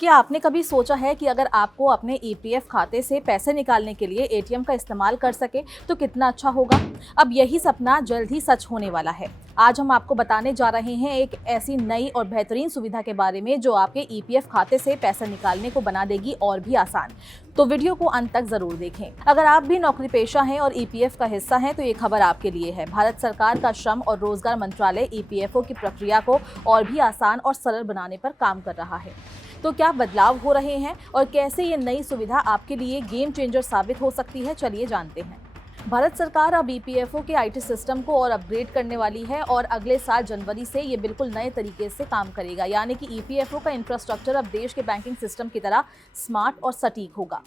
क्या आपने कभी सोचा है कि अगर आपको अपने ईपीएफ खाते से पैसे निकालने के लिए एटीएम का इस्तेमाल कर सके तो कितना अच्छा होगा। अब यही सपना जल्द ही सच होने वाला है। आज हम आपको बताने जा रहे हैं एक ऐसी नई और बेहतरीन सुविधा के बारे में जो आपके ईपीएफ खाते से पैसे निकालने को बना देगी और भी आसान। तो वीडियो को अंत तक जरूर देखें। अगर आप भी नौकरी पेशा हैं और ईपीएफ का हिस्सा हैं तो ये खबर आपके लिए है। भारत सरकार का श्रम और रोजगार मंत्रालय ईपीएफओ की प्रक्रिया को और भी आसान और सरल बनाने पर काम कर रहा है। तो क्या बदलाव हो रहे हैं और कैसे ये नई सुविधा आपके लिए गेम चेंजर साबित हो सकती है, चलिए जानते हैं। भारत सरकार अब ईपीएफओ के आईटी सिस्टम को और अपग्रेड करने वाली है और अगले साल जनवरी से ये बिल्कुल नए तरीके से काम करेगा। यानी कि ईपीएफओ का इंफ्रास्ट्रक्चर अब देश के बैंकिंग सिस्टम की तरह स्मार्ट और सटीक होगा।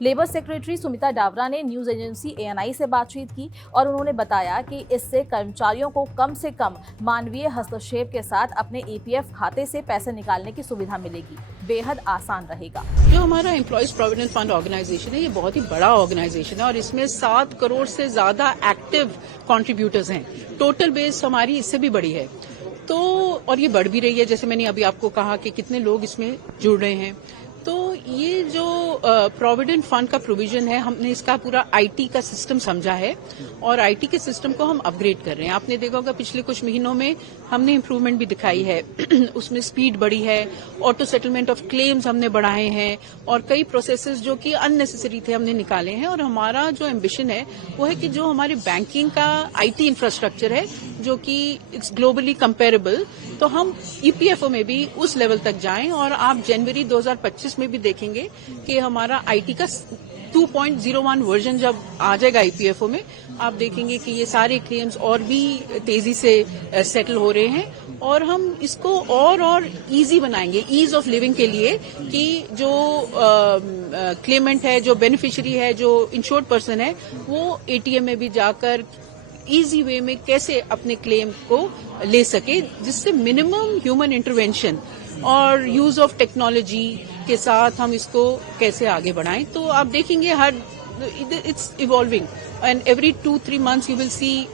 लेबर सेक्रेटरी सुमिता डावरा ने न्यूज एजेंसी एएनआई से बातचीत की और उन्होंने बताया कि इससे कर्मचारियों को कम से कम मानवीय हस्तक्षेप के साथ अपने ईपीएफ खाते से पैसे निकालने की सुविधा मिलेगी। बेहद आसान रहेगा। जो हमारा एम्प्लॉयज प्रोविडेंट फंड ऑर्गेनाइजेशन है, ये बहुत ही बड़ा ऑर्गेनाइजेशन है और इसमें 7 करोड़ से ज्यादा एक्टिव कंट्रीब्यूटर्स हैं। टोटल बेस हमारी इससे भी बड़ी है, तो और ये बढ़ भी रही है। जैसे मैंने अभी आपको कहा कि कितने लोग इसमें जुड़ रहे हैं। तो ये जो प्रोविडेंट फंड का प्रोविजन है, हमने इसका पूरा आईटी का सिस्टम समझा है और आईटी के सिस्टम को हम अपग्रेड कर रहे हैं। आपने देखा होगा पिछले कुछ महीनों में हमने इम्प्रूवमेंट भी दिखाई है। उसमें स्पीड बढ़ी है, ऑटो सेटलमेंट ऑफ क्लेम्स हमने बढ़ाए हैं और कई प्रोसेसेस जो कि अननेसेसरी थे हमने निकाले हैं। और हमारा जो एम्बिशन है वो है कि जो हमारे बैंकिंग का आईटी इंफ्रास्ट्रक्चर है जो कि इट्स ग्लोबली कंपेरेबल, तो हम ईपीएफओ में भी उस लेवल तक जाएं। और आप जनवरी 2025 में भी देखेंगे कि हमारा आईटी का 2.01 वर्जन जब आ जाएगा ईपीएफओ में, आप देखेंगे कि ये सारे क्लेम्स और भी तेजी से सेटल हो रहे हैं और हम इसको और इजी बनाएंगे, ईज ऑफ लिविंग के लिए, कि जो क्लेमेंट है, जो बेनिफिशियरी है, जो इंश्योर्ड पर्सन है, वो एटीएम में भी जाकर इजी वे में कैसे अपने क्लेम को ले सके, जिससे मिनिमम ह्यूमन इंटरवेंशन और यूज ऑफ टेक्नोलॉजी के साथ हम इसको कैसे आगे बढ़ाएं। तो आप देखेंगे it's evolving and every 2-3 months you will see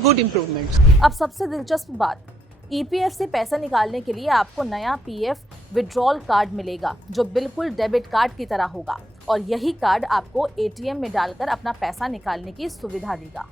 good improvements. अब सबसे दिलचस्प बात, ईपीएफ से पैसा निकालने के लिए आपको नया पीएफ विड्रॉल कार्ड मिलेगा जो बिल्कुल डेबिट कार्ड की तरह होगा और यही कार्ड आपको एटीएम में डालकर अपना पैसा निकालने की सुविधा देगा।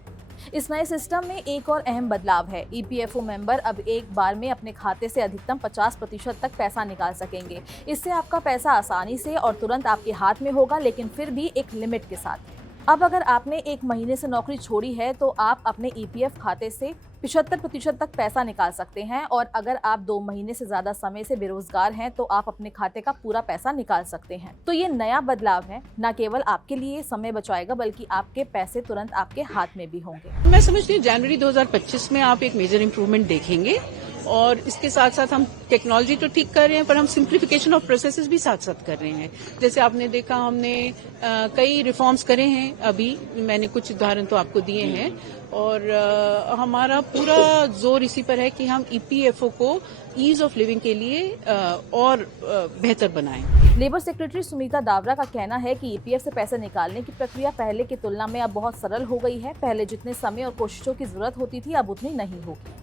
इस नए सिस्टम में एक और अहम बदलाव है। ईपीएफओ मेंबर अब एक बार में अपने खाते से अधिकतम 50% तक पैसा निकाल सकेंगे। इससे आपका पैसा आसानी से और तुरंत आपके हाथ में होगा, लेकिन फिर भी एक लिमिट के साथ। अब अगर आपने 1 महीने से नौकरी छोड़ी है तो आप अपने ईपीएफ खाते से 75% तक पैसा निकाल सकते हैं और अगर आप 2 महीने से ज्यादा समय से बेरोजगार हैं तो आप अपने खाते का पूरा पैसा निकाल सकते हैं। तो ये नया बदलाव है, न केवल आपके लिए समय बचाएगा बल्कि आपके पैसे तुरंत आपके हाथ में भी होंगे। मैं समझती हूँ जनवरी 2025 में आप एक मेजर इम्प्रूवमेंट देखेंगे और इसके साथ साथ हम टेक्नोलॉजी तो ठीक कर रहे हैं पर हम सिंप्लीफिकेशन ऑफ प्रोसेसेस भी साथ साथ कर रहे हैं। जैसे आपने देखा, हमने कई रिफॉर्म्स करे हैं, अभी मैंने कुछ उदाहरण तो आपको दिए हैं और हमारा पूरा जोर इसी पर है कि हम ईपीएफओ को ईज ऑफ लिविंग के लिए और बेहतर बनाएं। लेबर सेक्रेटरी सुमिता डावरा का कहना है कि ईपीएफ से पैसे निकालने की प्रक्रिया पहले की तुलना में अब बहुत सरल हो गई है। पहले जितने समय और कोशिशों की जरूरत होती थी अब उतनी नहीं होगी।